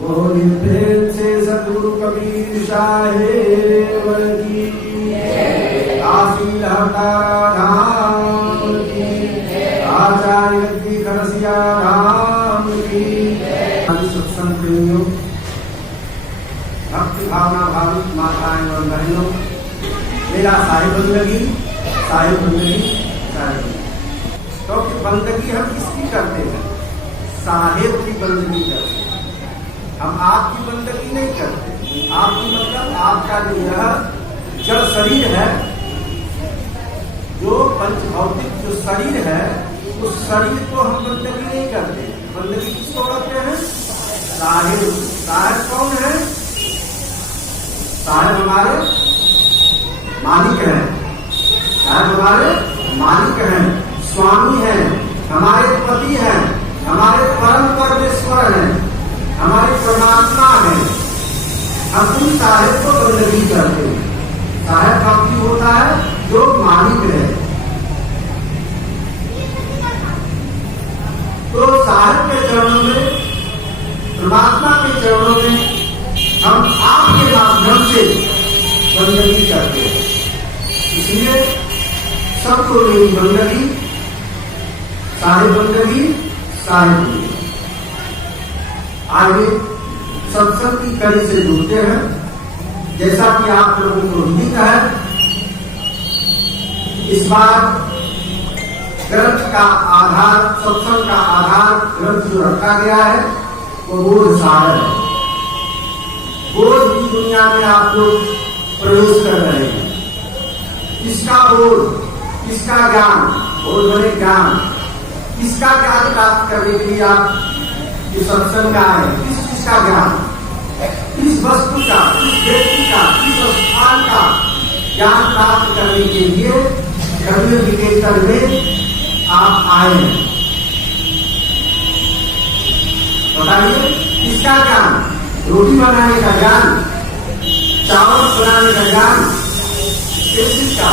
बोलिए प्रेम से सतगुरु कबीर साहेब की, काशी लहतारा धाम की, आचार्य की खरसिया धाम की। सत्संग प्रेमियों, भक्ति भावना भावित माताएं और बहनों, मेरा साहिब बंदगी क्योंकि बंदगी हम किसकी करते हैं? साहिब की बंदगी करते हैं। हम आपकी बंदगी नहीं करते। आपकी मतलब आपका जो यह जड़ शरीर है, जो पंच भौतिक जो शरीर है, उस शरीर को हम बंदगी नहीं करते। बंदगी किसको करते हैं? साहिब। साहिब कौन है? साहिब हमारे मालिक हैं। साहिब हमारे मालिक हैं, स्वामी हैं, हमारे पति हैं, हमारे परम परमेश्वर हैं, हमारे परमात्मा हैं। हम उन साहिब को बंदगी करते हैं। साहिब कभी होता है जो मालिक है। तो साहिब के चरणों में, परमात्मा के चरणों में हम आपके माध्यम से बंदगी करते हैं। इसलिए सबको मेरी बंदगी, साहिब बंदगी, साहिब बंदगी। आगे सत्संग की कड़ी से जुड़ते हैं। जैसा कि आप लोगों को विदित है, इस बार ग्रंथ का आधार, सत्संग का आधार ग्रंथ जो रखा गया है वो बोध सागर है। बोध की दुनिया में आप लोग प्रवेश कर रहे हैं। किसका बोध, किसका ज्ञान, बोध बने ज्ञान, किसका ज्ञान प्राप्त करने के लिए आप इस सत्संग का है? किस चीज का ज्ञान, किस वस्तु का, किस व्यक्ति का, किस स्थान का ज्ञान प्राप्त करने के लिए कबीर विकेतर में आप आए हैं? बताइए, किसका ज्ञान? रोटी बनाने का ज्ञान, चावल बनाने का ज्ञान, किस चीज का?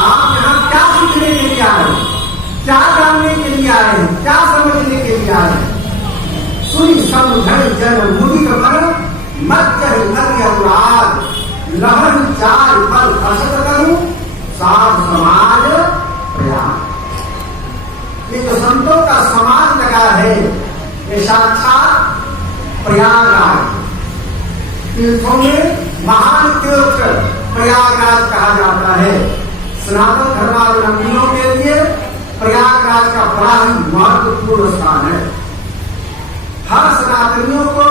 आप यहाँ क्या सीखने के लिए आए हैं? क्या जानने के लिए आए हैं? क्या समझने के लिए आए हैं? सुनी समझ जन मुनि मन मत अनुराग, लहर चार फल असत करूं साध समाज प्रयाग। ये जो संतों का समाज लगा है, ये साक्षात प्रयागराज। तीर्थों में महान तीर्थ प्रयागराज कहा जाता है। सनातन धर्मावलंबियों के लिए प्रयागराज का बड़ा ही महत्वपूर्ण स्थान है। हर सनातनियों को,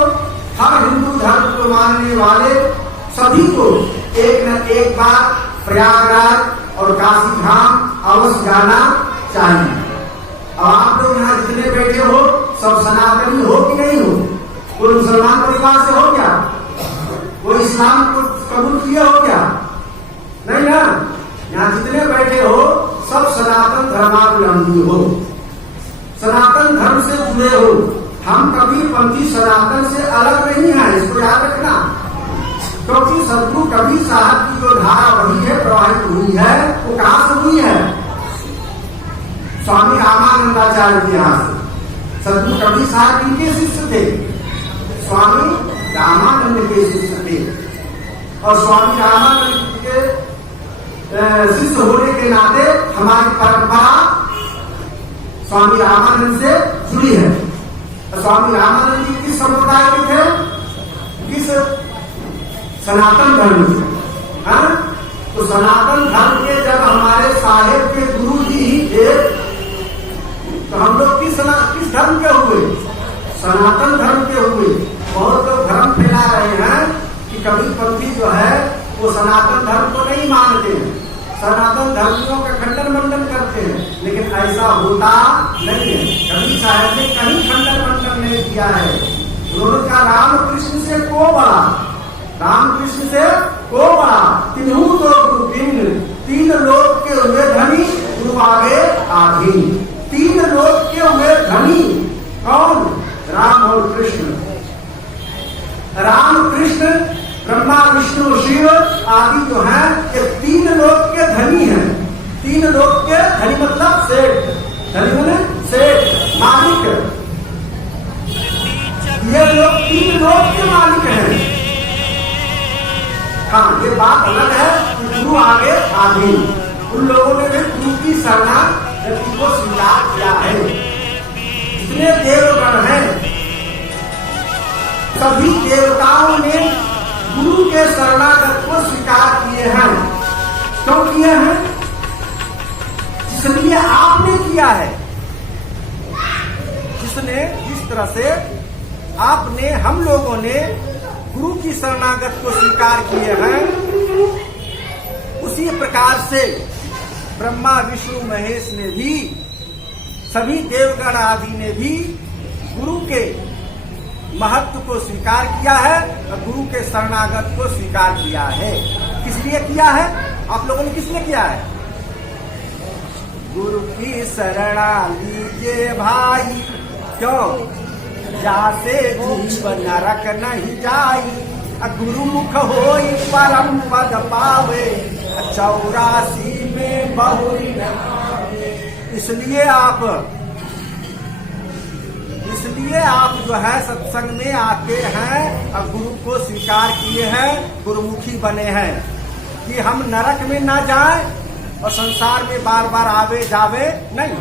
हर हिंदू धर्म को मानने वाले सभी को एक न एक बार प्रयागराज और काशी धाम अवश्य जाना चाहिए। अब आप लोग यहाँ जितने बैठे हो सब सनातनी हो कि नहीं हो? कोई मुसलमान परिवार से हो क्या? वो इस्लाम को कबूल किया हो क्या? नहीं ना। यहाँ जितने बैठे हो सब सनातन धर्मावलंबी हो, सनातन धर्म से जुड़े हो। हम कबीरपंथी सनातन से अलग नहीं है, इसको याद रखना। क्योंकि सतगुरु कबीर साहब की जो धारा वही है, प्रवाहित हुई है, वो कहाँ से हुई है? स्वामी रामानंदाचार्य के यहाँ से। सतगुरु कबीर साहब किनके शिष्य थे? स्वामी रामानंद के शिष्य थे। और स्वामी रामानंद के शिष्य होने के नाते हमारी परंपरा स्वामी रामानंद से जुड़ी है। स्वामी रामानंद जी किस संप्रदाय के थे? किस? सनातन धर्म से। तो सनातन धर्म के जब हमारे साहेब के गुरु जी ही थे, तो हम लोग किस धर्म के हुए? सनातन धर्म के हुए। बहुत लोग धर्म फैला रहे हैं कि कबीरपंथी जो है वो सनातन धर्म को नहीं मानते हैं, सनातन धर्मियों का खंडन मंडन करते हैं, लेकिन ऐसा होता नहीं है। कबीर साहब ने कहीं खंडन मंडन नहीं किया है। उन्होंने कहा रामकृष्ण से को बड़ा, रामकृष्ण से को बड़ा, तीनों तो गुरुबिन, तीन लोक के हुए धनी, गुरु आगे आधीन। तीन लोक के हुए धनी कौन? राम और कृष्ण। राम कृष्ण, ब्रह्मा विष्णु शिव आदि जो हैं, ये तीन लोक के धनी हैं। तीन लोक के धनी मतलब सेठ, धनी बोले सेठ, मालिक। ये लोग 3 लोक के मालिक हैं। हाँ, ये बात अलग है कि गुरु आगे आगे उन लोगों ने भी गुरु की शरणागति को स्वीकार किया है। जितने देवगण हैं सभी देवताओं ने गुरु के शरणागत को स्वीकार किए हैं। क्यों किए हैं? जिसलिए आपने किया है, जिस तरह से आपने, हम लोगों ने गुरु की शरणागत को स्वीकार किए हैं, उसी प्रकार से ब्रह्मा विष्णु महेश ने भी, सभी देवगण आदि ने भी गुरु के महत्व को स्वीकार किया है और गुरु के शरणागत को स्वीकार किया है। किस लिए किया है? आप लोगों ने किस लिए किया है? गुरु की शरणा लीजिए भाई, क्यों? जासे जीवन नरक नहीं जाई, गुरु मुख होई परम पद पावे, 84 में बहुरी नावे। इसलिए आप जो है सत्संग में आते हैं और गुरु को स्वीकार किए हैं, गुरुमुखी बने हैं कि हम नरक में ना जाएं और संसार में बार बार आवे जावे नहीं।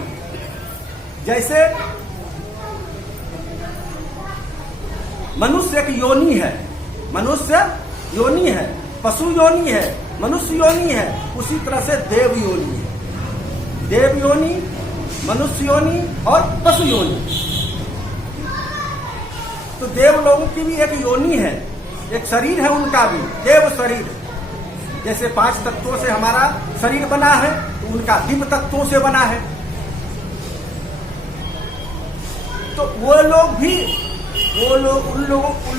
जैसे मनुष्य एक योनि है, मनुष्य योनि है, पशु योनि है, मनुष्य योनि है, उसी तरह से देव योनि है। देव योनि, मनुष्य योनि और पशु योनि। तो देव लोगों की भी एक योनि है, एक शरीर है उनका भी, देव शरीर। जैसे 5 तत्वों से हमारा शरीर बना है, तो उनका दिव्य तत्वों से बना है। तो वो लोग भी, उन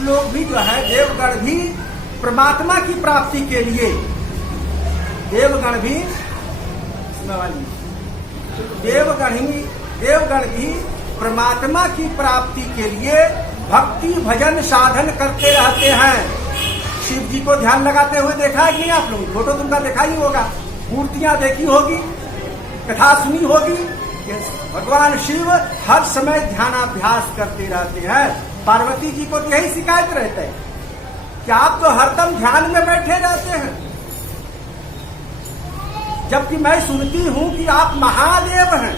लोग भी जो है, देवगण भी परमात्मा की प्राप्ति के लिए, देवगण भी परमात्मा की प्राप्ति के लिए भक्ति भजन साधन करते रहते हैं। शिव जी को ध्यान लगाते हुए देखा है कि नहीं आप लोग? फोटो तुमका देखा ही होगा, मूर्तियां देखी होगी, कथा सुनी होगी। भगवान शिव हर समय ध्यानाभ्यास करते रहते हैं। पार्वती जी को तो यही शिकायत रहता है कि आप तो हरदम ध्यान में बैठे रहते हैं, जबकि मैं सुनती हूं कि आप महादेव हैं,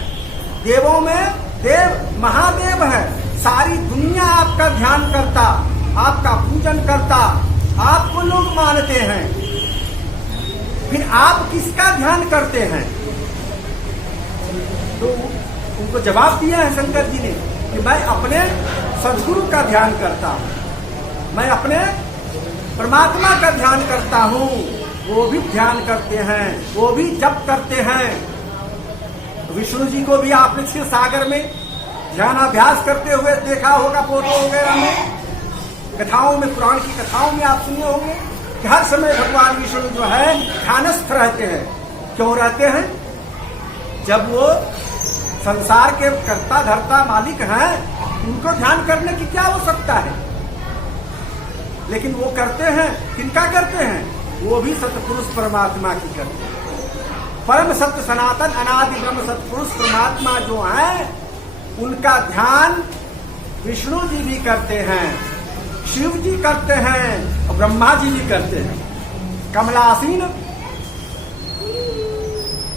देवों में देव महादेव है। सारी दुनिया आपका ध्यान करता, आपका पूजन करता, आपको लोग मानते हैं, फिर आप किसका ध्यान करते हैं? तो उनको जवाब दिया है शंकर जी ने कि मैं अपने सद्गुरु का ध्यान करता हूं, मैं अपने परमात्मा का ध्यान करता हूं। वो भी ध्यान करते हैं, वो भी जप करते हैं। विष्णु जी को भी आपने क्षीर सागर में ध्यानाभ्यास करते हुए देखा होगा, फोटो वगैरह में, कथाओं में, पुराण की कथाओं में आप सुने होंगे कि हर समय भगवान विष्णु जो है ध्यानस्थ रहते हैं। क्यों रहते हैं? जब वो संसार के कर्ता धर्ता मालिक हैं, उनको ध्यान करने की क्या आवश्यकता है? लेकिन वो करते हैं, किनका करते हैं? वो भी सतपुरुष परमात्मा की करते हैं। परम सत्य सनातन अनादि ब्रह्म सतपुरुष परमात्मा जो है, उनका ध्यान विष्णु जी भी करते हैं, शिव जी करते हैं और ब्रह्मा जी भी करते हैं।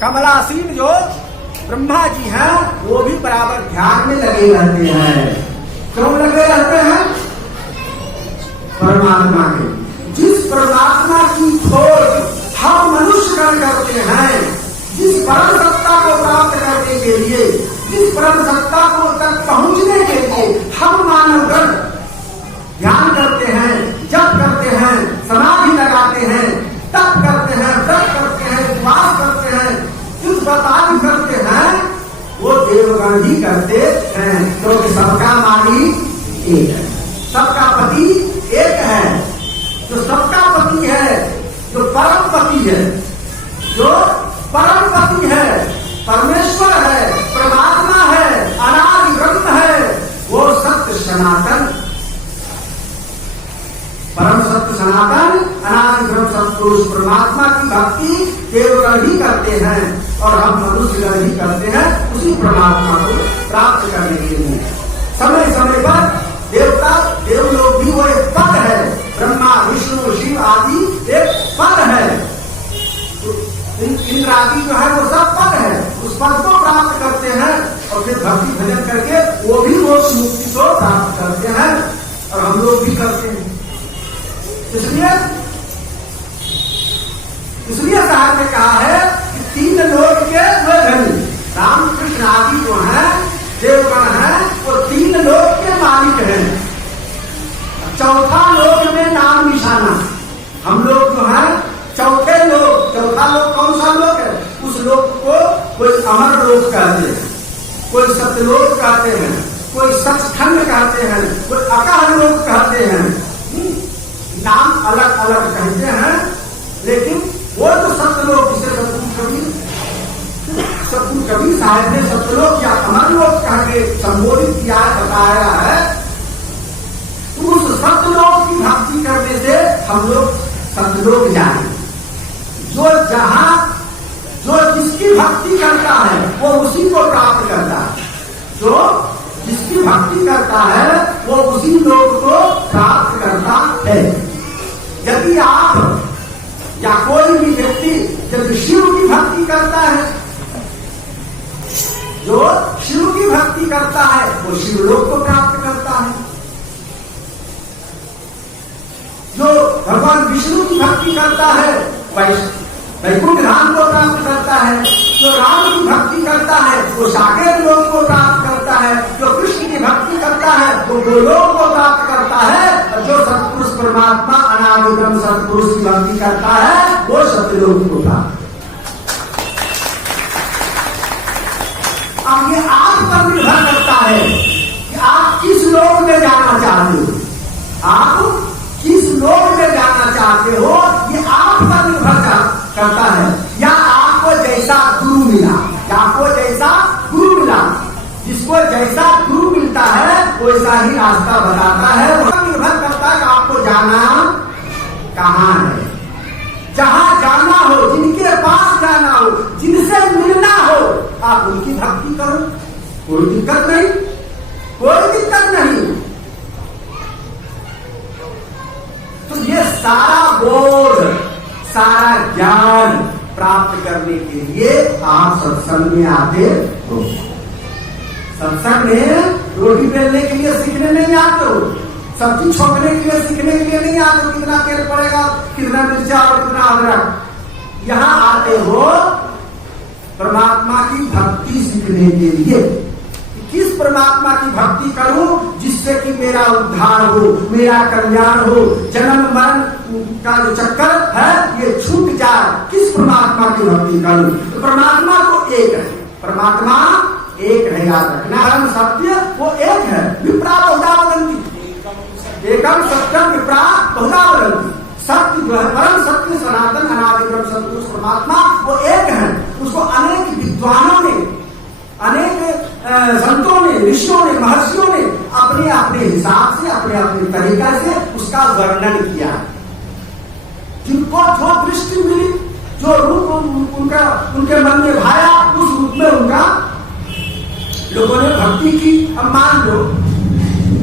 कमलासीन जो ब्रह्मा जी हैं, वो भी बराबर ध्यान में लगे रहते हैं। क्यों लगे रहते हैं? परमात्मा के, जिस परमात्मा की खोज हम मनुष्यगण करते हैं, जिस परम सत्ता को प्राप्त करने के लिए, जिस परम सत्ता को तक पहुंचने के लिए हम मानवगण ध्यान करते हैं, जप करते हैं, समाधि लगाते हैं, तप करते हैं, व्रत करते हैं, उपवास करते हैं, युद्ध व्रतादि करते हैं, वो देवगण ही करते हैं। क्योंकि सबका मालिक एक है, सबका पति एक है। जो सबका पति है, जो परम पति है, जो परम पति है, परमेश्वर है, परमात्मा है, अनादि ब्रह्म है, वो सत्य सनातन, परम सत्य सनातन अनादि ब्रह्म सत्पुरुष परमात्मा की भक्ति देवगण ही करते हैं और हम मनुष्यगण ही करते हैं उसी परमात्मा को प्राप्त करने के लिए। समय समय पर देवता हैं। चौथा लोक में नाम निशाना, हम लोग जो है चौथे लोक, चौथा लोक कौन सा लोक है? उस लोक को कोई अमर लोक कहते हैं, कोई सत्यलोक कहते हैं, कोई सचखंड कहते हैं, कोई अकाल लोक कहते हैं। नाम अलग अलग कहते हैं, लेकिन वो तो सत्यलोक, जिसे सतगुरु कबीर साहब ने सत्यलोक या अमर लोक कह के संबोधित किया, बताया है। तो उस सत्यलोक की भक्ति करने से हम लोग सत्यलोक जाएंगे। जो जिसकी भक्ति करता है वो उसी को प्राप्त करता है, जो जिसकी भक्ति करता है वो उसी लोक को प्राप्त करता है। यदि आप या कोई भी व्यक्ति यदि शिव की भक्ति करता है, जो शिव की भक्ति करता है वो शिवलोक को प्राप्त करता है। जो भगवान विष्णु की भक्ति करता है वैकुंठ धाम को प्राप्त करता है। जो राम की भक्ति करता है वो साकेत लोक को प्राप्त करता है। जो कृष्ण की भक्ति करता है वो गोलोक को प्राप्त करता है। और जो सत्पुरुष परमात्मा अनादिगम सत्पुरुष की भक्ति करता है वो सत्यलोक को प्राप्त। अब ये आप पर निर्भर करता है कि आप किस लोक में जाना चाहते हो। आप किस लोक में जाना चाहते हो ये आप पर निर्भर करता है। या आपको जैसा गुरु मिला, या आपको जैसा गुरु मिला, जिसको जैसा गुरु मिलता है वैसा ही रास्ता बताता है। वह निर्भर करता है कि आपको जाना कहाँ है। जहां जाना हो, जिनके पास जाना हो, जिनसे मिलना हो, आप उनकी भक्ति करो, कोई दिक्कत नहीं, कोई दिक्कत नहीं। तो ये सारा बोध, सारा ज्ञान प्राप्त करने के लिए आप सत्संग में आते हो। सत्संग में रोटी बेलने के लिए सीखने नहीं आते हो, सब्जी छोकने के लिए सीखने के लिए नहीं आते हो, कितना तेल पड़ेगा, कितना मिर्चा और कितना अदरक। यहाँ आते हो परमात्मा की भक्ति सीखने के लिए। किस परमात्मा की भक्ति करूं जिससे कि मेरा उद्धार हो, मेरा कल्याण हो, जन्म मरण का जो चक्कर है ये छूट जाए। किस परमात्मा की भक्ति करूं? तो परमात्मा तो एक है, परमात्मा एक है, याद रखना। परम सत्य वो एक है, विप्रा बहुधा वदन्ति, एकम सत्यम विप्रा बहुधा वदन्ति। सत्य जो है परम सत्य सनातन अनादिक्रम सत्पुरुष परमात्मा वो एक है। उसको अनेक विद्वानों ने, अनेक संतों ने, ऋषियों ने, महर्षियों ने अपने अपने हिसाब से, अपने अपने तरीका से उसका वर्णन किया। जिनको जो दृष्टि मिली, जो रूप उनके मन में भाया, उस रूप में उनका लोगों ने भक्ति की। अब मान लो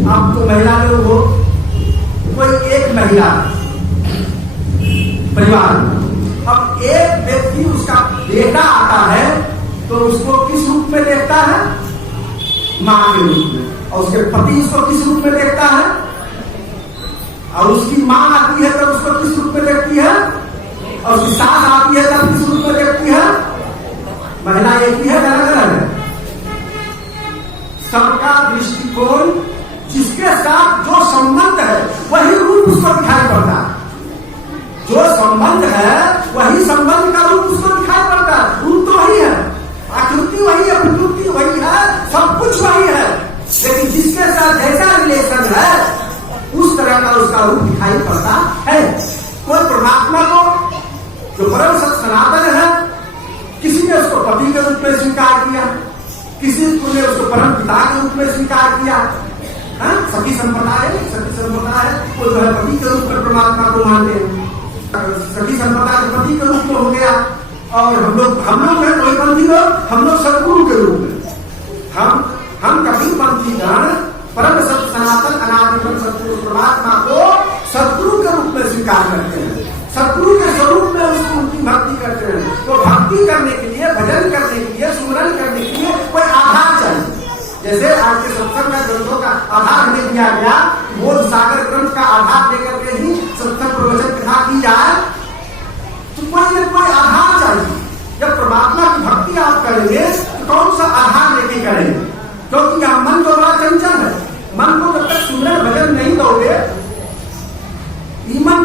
आप तो महिला लोग हो, कोई एक महिला परिवार, अब एक व्यक्ति उसका बेटा आता है तो उसको किस रूप में देखता है? मां के रूप में। और उसके पति उसको किस रूप में देखता है? और उसकी मां आती है तब उसको किस रूप में देखती है? और उसकी सास आती है तब किस रूप में देखती है? महिला एक ही है, अलग अलग है। सबका दृष्टिकोण, जिसके साथ जो संबंध है वही रूप उसको दिखाई पड़ता है। जो संबंध है वही संबंध का रूप उसको दिखाई पड़ता है। रूप तो वही है, आकृति वही है, प्रकृति वही है, सब कुछ वही है, लेकिन जिसके साथ जैसा रिलेशन है उस तरह का उसका रूप दिखाई पड़ता है। कोई परमात्मा को जो परम सत्य सनातन है, किसी ने उसको पति के रूप में स्वीकार किया, किसी ने उसको परम पिता के रूप में स्वीकार किया। सखी संप्रदाय वो जो है पति के रूप में परमात्मा को मानते हैं। सखी संप्रदाय पति के रूप में हो गया। और हम लोग हैं कोई पंथी लोग, हम लोग सदगुरु के रूप में, हम कबीर पंथी गण परम सत्य सनातन अनादिक्रम सतपुरुष परमात्मा को सदगुरु के रूप में स्वीकार करते हैं, सदगुरु के स्वरूप में उसको उनकी भक्ति करते हैं। तो भक्ति करने के लिए, भजन करने के लिए, सुमरन करने के लिए कोई आधार चाहिए। जैसे आज के सत्संग का ग्रंथों का आधार हमें दिया गया, बोध सागर ग्रंथ का आधार लेकर के ही सत्संग प्रवचन कथा की जाए, तो कोई आधार चाहिए। जब परमात्मा की भक्ति आप करेंगे तो कौन सा आधार लेके करेंगे? क्योंकि यह मन तो बड़ा चंचल है, मन को जब तक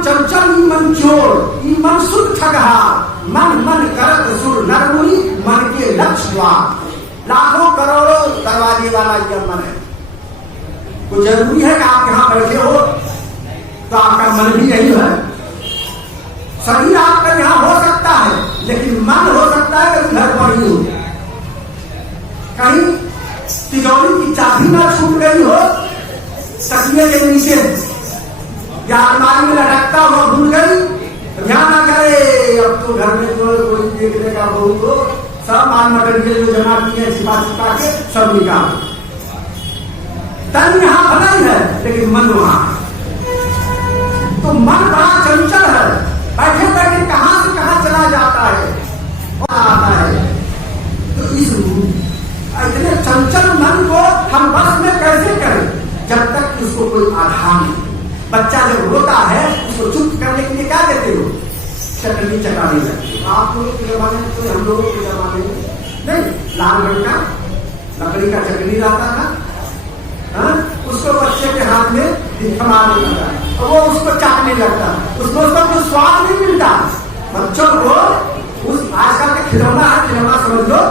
चंचल ई मन चोर, ई मन सुध ठगहा, मन मन करत सुर नरमुनि, मन के लक्ष्य द्वार। लाखों करोड़ों दरवाजे वाला यह मन है। तो जरूरी है कि आप यहाँ बैठे हो तो आपका मन भी यही है। शरीर आपका यहाँ हो सकता है, लेकिन मन हो सकता है कि घर पर ही हो, कहीं तिजोरी की चाबी ना छूट गई हो, तकिए के नीचे या अलमारी में लटकता हुआ भूल गई, ध्यान ना करे। अब तो घर में जो कोई देखने का हो तो सब माल मटेरियल जो जमा किए छिपा छिपा के सब निकाल। तन यहाँ भला ही है, लेकिन मन वहां। तो मन बड़ा चंचल है, बैठे बैठे कहां से कहां चला जाता है और आता है। तो इस इतने चंचल मन को हम बस में कैसे करें, जब तक उसको कोई आधार नहीं। बच्चा जब रोता है उसको चुप करने के लिए क्या देते हो, चटनी चटाने लगते हो। आप लोगों के जमाने में तो हम लोगों के जमाने में नहीं, लाल रंग का लकड़ी का चटनी रहता था, उसको बच्चे के हाथ में थमाने लगता है और वो उसको चाटने लगता है। उसको कोई स्वाद नहीं मिलता। बच्चों को उस आजकल के खिलौना है, खिलौना समझ लो,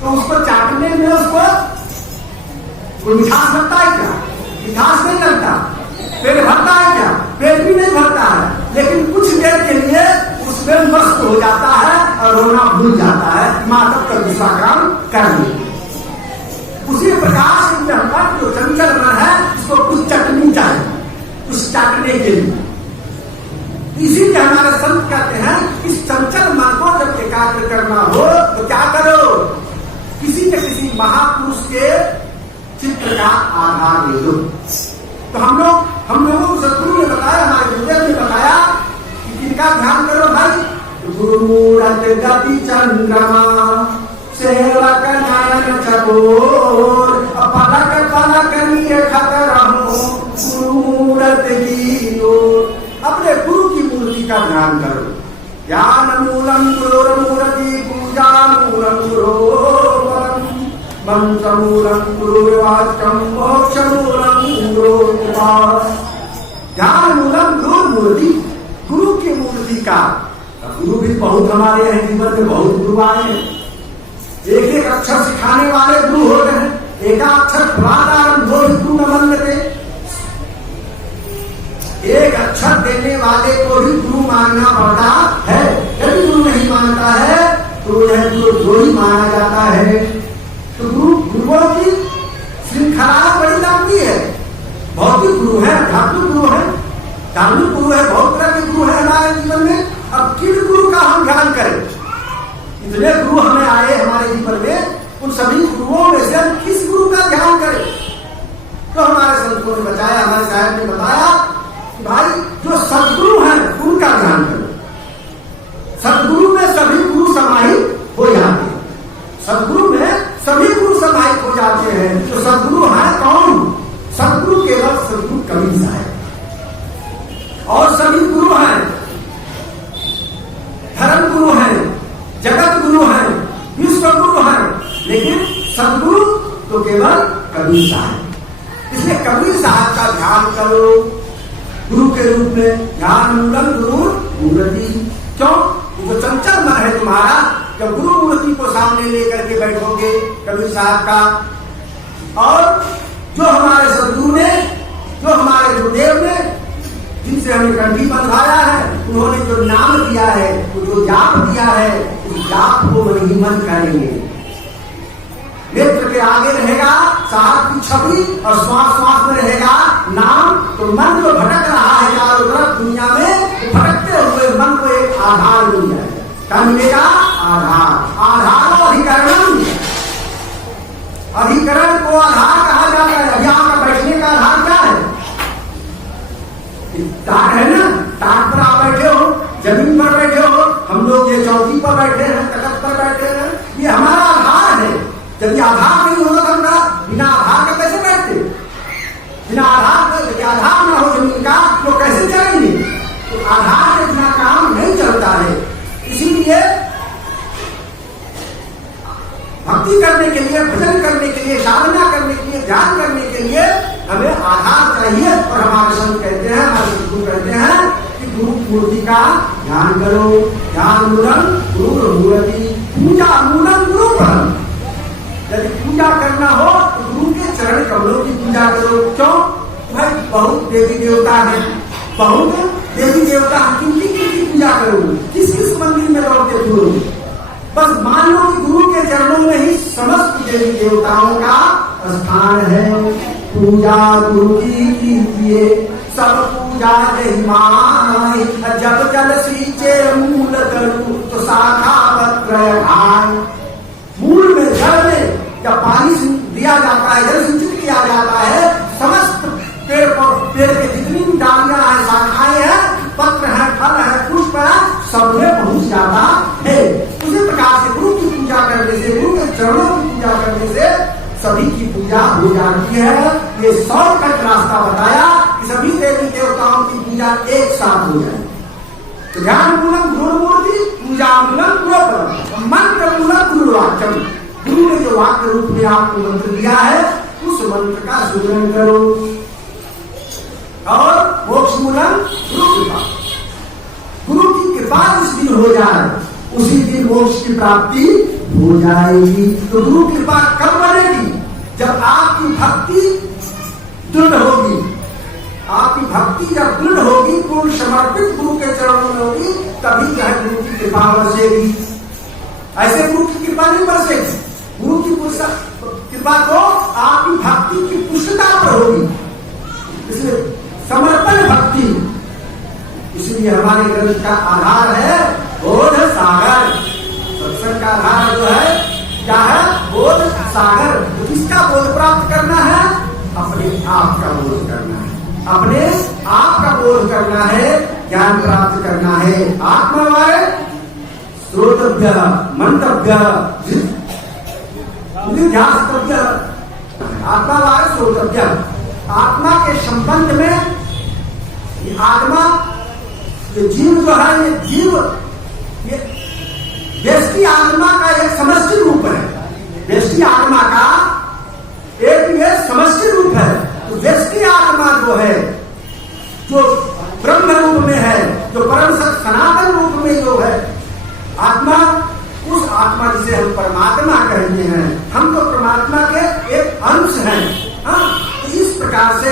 तो उसको चाटने में उसको कोई मिठास लगता है क्या? मिठास नहीं लगता। पेट भरता है क्या? पेट भी नहीं भरता है, लेकिन कुछ देर के लिए उसमें मस्त हो जाता है और रोना भूल जाता है, माँ तब तक दूसरा काम कर ले। उसी प्रकार से जो चंचल मन है, उसको कुछ चटनी चाहिए, कुछ चाटने के लिए। इसीलिए हमारे संत कहते हैं, इस चंचल मन को जब एकाग्र करना हो तो क्या करो, किसी न किसी महापुरुष के चित्र का आधार ले लो। तो हम लोगों को सदगुरु ने बताया, हमारे गुरुदेव ने बताया कि किनका ध्यान करो भाई, गुरु मूरत गति चंद्रमा, सेवक नयन चकोर, पलक पलक निरखत रहो, गुरु मूरत की ओर। अपने गुरु की मूर्ति का ध्यान करो। ज्ञान मूलम गुरुर्मूर्ति, पूजा मूलम गुरोपरम, मंत्र मूलम गुरुर्वाक्यम, मोक्ष मूलम गुरुर्वाक्यम। ज्ञान मूलम गुरुर्मूर्ति, गुरु की मूर्ति का। गुरु भी बहुत हमारे हैं, जीवन में बहुत गुरु आए हैं। एक एक अक्षर सिखाने वाले गुरु होते हैं, एक अक्षर प्राणायाम दो गुरु न बनते। एक अक्षर देने वाले को ही गुरु मानना पड़ता है। यदि गुरु नहीं मानता है तो यह गुरु ही माना जाता है। तो गुरुओं की श्रृंखला बड़ी लंबी है। भौतिक गुरु है, आध्यात्मिक गुरु है, धार्मिक गुरु है, बहुत तरह के गुरु है हमारे जीवन में। अब किन गुरु का हम ध्यान करें? इतने गुरु हमें आए हमारे जीवन में, उन सभी गुरुओं में से हम किस गुरु का ध्यान करें? तो हमारे संतों ने बताया, हमारे साहब ने बताया कि भाई जो सदगुरु हैं उनका ध्यान करो। सदगुरु में सभी गुरु समाहित हो जाते हैं। सदगुरु में सभी गुरु समाहित हो जाते हैं। तो सदगुरु है कौन? सदगुरु केवल सदगुरु कबीर साहब। और सभी गुरु हैं, धर्म गुरु हैं, जगत गुरु हैं, विश्व गुरु हैं, लेकिन सदगुरु तो केवल कबीर साहब। इसलिए कबीर साहब का ध्यान करो गुरु के रूप में। ज्ञान मूलम गुरु मूर्ति। क्यों? जो चंचल मन है तुम्हारा, जब गुरु मूर्ति को सामने लेकर के बैठोगे कबीर साहब का, और जो हमारे सदगुरु ने, जो हमारे गुरुदेव ने, जिनसे हमने कंठी बंधवाया है, उन्होंने जो नाम दिया है, जो जाप दिया है, उस जाप को मन ही मन करेंगे। नेत्र के आगे रहेगा साहब की छवि और श्वास श्वास में रहेगा नाम। तो मन जो भटक रहा है चारों तरफ दुनिया में, भटकते हुए मन को एक आधार मिल जाएगा। क्या मिलेगा? आधार। आधार अधिकरण, अधिकरण को आधार कहा जाता है। अभी आपका बैठने का आधार क्या है? टाट है ना, टाट पर आप बैठे हो, जमीन पर बैठे हो, हम लोग ये चौकी पर बैठे हैं, तख्त पर बैठे हैं, ये हमारा आधार है। जब ये आधार नहीं होगा तो हम बिना आधार के कैसे बैठते? बिना आधार के, आधार ना हो जमीन का तो कैसे चलेंगे? तो आधार के बिना काम नहीं चलता है। इसीलिए भक्ति करने के लिए, भजन करने के लिए, साधना करने के लिए, ध्यान करने के लिए हमें आधार चाहिए। और हमारे संत कहते हैं, हमारे गुरु कहते हैं कि गुरु मूर्ति का ध्यान करो। ध्यान मूलम गुरु मूर्ति, पूजा मूलम गुरु परम। यदि पूजा करना हो तो गुरु के चरण कमलों की पूजा करो। क्यों भाई? बहुत देवी देवता है, बहुत देवी देवता, किनकी किनकी पूजा करो? किस किस मंदिर में लौटते फिरो? बस मान लो कि गुरु के चरणों में ही समस्त देवी देवताओं का स्थान है। पूजा गुरु की कीजिए, सब पूजा नहीं माय। जब जल सींचे मूल करूं तो शाखा पत्र खाए। मूल में जल में जब पानी दिया जाता है, जल सिंचित किया जाता है, समस्त पेड़ के जितनी भी डालियां हैं, शाखाएं हैं, पत्र है, फल है, पुष्प है, सब में पहुंच जाता है। उसी प्रकार से गुरु की पूजा करने से, गुरु के चरणों की पूजा करने से सभी की पूजा हो जाती है। ये शॉर्टकट रास्ता बताया कि सभी देवी देवताओं की पूजा एक साथ हो जाए। तो ध्यान मूलम गुरु मूर्ति, पूजा मूलम गुरु परम, मंत्र मूलम गुरु वाक्यम। गुरु ने जो वाक्य रूप में आपको मंत्र दिया है, उस मंत्र का सुमिरन करो। और मोक्ष मूलम गुरु कृपा, गुरु की कृपा जिस दिन हो जाए उसी दिन मोक्ष की प्राप्ति हो जाएगी। तो गुरु कृपा कब बनेगी? जब आपकी भक्ति दृढ़ होगी। आपकी भक्ति जब दृढ़ होगी, पूर्ण समर्पित गुरु के चरणों में होगी, तभी जो है गुरु की कृपा बरसेगी। ऐसे गुरु की कृपा नहीं बरसेगी। गुरु की कृपा तो आपकी भक्ति की पुष्टता पर होगी, इसलिए समर्पण भक्ति। इसलिए हमारे ग्रंथ का आधार है बोध सागर। सत्संग का आधार जो है क्या है? बोध सागर। तो किसका बोध प्राप्त करना है? अपने आप का बोध करना है, अपने आप का बोध करना है, ज्ञान प्राप्त करना है। आत्मवाय श्रोतव्य, मंतव्य, ध्यास्तव्य। आत्मवाय श्रोतव्य, आत्मा के संबंध में ये आत्मा, ये जीव जो है, ये जीव, ये व्यष्टि आत्मा का एक समष्टि रूप है। व्यष्टि आत्मा का एक ये समष्टि रूप है। तो व्यष्टि आत्मा जो है, जो ब्रह्म रूप में है, जो परम सत्य सनातन रूप में जो है आत्मा, उस आत्मा जिसे हम परमात्मा कहते हैं, हम तो परमात्मा के एक अंश हैं। हाँ, तो इस प्रकार से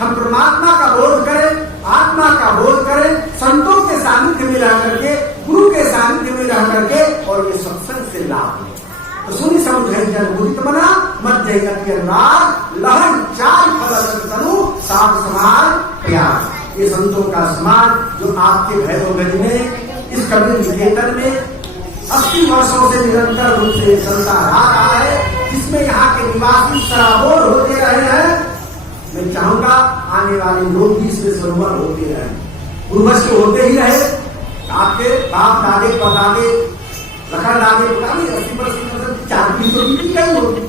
हम परमात्मा का बोध करें, आत्मा का बोध करें, संतों के सानिध्य में रह करके, गुरु के सानिध्य में रह करके, और ये सत्संग से लाभ है। तो सुनि समुझ जन मुदित मना, मत जय गति अनुराग, लहन चाल फल तनु, साध समाज प्यार। ये संतों का समाज जो आपके भैरवगंज में, इस कबीर निकेतन में 80 वर्षों से निरंतर रूप से चलता आ रहा है, जिसमें यहाँ के निवासी सराबोर होते रहे हैं। मैं चाहूंगा आने वाले लोग भी इसमें सरोवर होते रहे, पूर्वज के होते ही रहे। आपके बाप दादे परदादे लखन दादे 80% 4 पीढ़ी तो बीती गई होगी।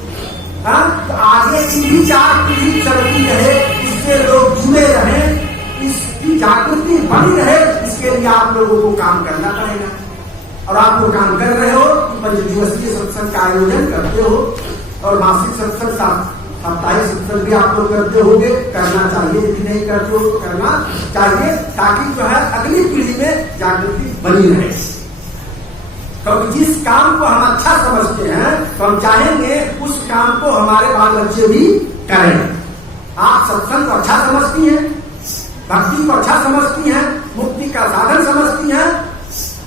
तो आगे की भी 4 पीढ़ी चलती रहे, इससे लोग जुड़े रहे, इसकी जागृति बनी रहे, इसके लिए आप लोगों को काम करना पड़ेगा। और आप लोग काम कर रहे हो, 5 दिवसीय सत्संग का आयोजन करते हो, और मासिक सत्संग, साप्ताहिक सत्संग भी आप लोग करते होंगे, करना चाहिए। यदि नहीं करते हो तो करना चाहिए, ताकि जो है अगली पीढ़ी में जागृति बनी रहे। क्योंकि जिस काम को हम अच्छा समझते हैं, तो हम चाहेंगे उस काम को हमारे बाल बच्चे भी करें। आप सत्संग को अच्छा समझती हैं, भक्ति को अच्छा समझती हैं, मुक्ति का साधन समझती हैं,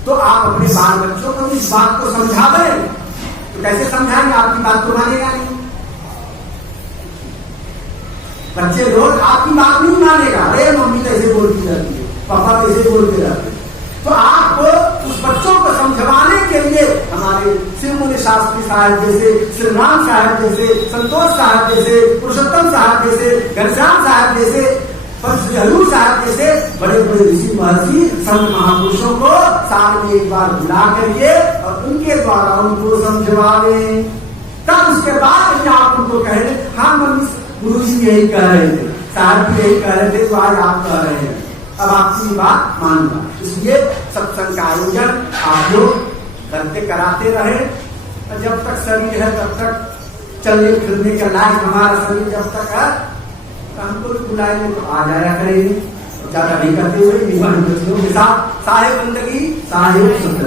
तो आप अपने बाल बच्चों को इस बात को समझा दें। तो कैसे समझाएंगे? आपकी बात तो मानेगा नहीं। बच्चे लोग आपकी बात नहीं मानेगा। अरे मम्मी कैसे बोलती रहती है, पापा कैसे बोलते रहते हैं। तो आपको उस बच्चों को समझवाने के लिए हमारे शिवमुनि शास्त्री साहब जैसे, श्री राम साहब जैसे, संतोष साहब जैसे, पुरुषोत्तम साहब जैसे, घनश्याम साहब जैसे, श्री हजूर साहब जैसे बड़े बड़े ऋषि महर्षि संत महापुरुषों को साल में एक बार बुला करके और उनके द्वारा उनको समझवावे। तब उसके बाद आप उनको कहें, हाँ मम्मी गुरु जी यही कह रहे थे, साहब भी यही कह रहे थे, तो आज आप कह रहे हैं, अब आपकी बात मानना। इसलिए सत्संग का आयोजन आप लोग करते कराते रहे। जब तक शरीर है तब तक चलने फिरने का लायक हमारा शरीर जब तक है, तो हमको बुलाएंगे तो आ जाया करेंगे। ज्यादा नहीं करते हुए इन वचनों के साथ साहेब बंदगी साहेब सुख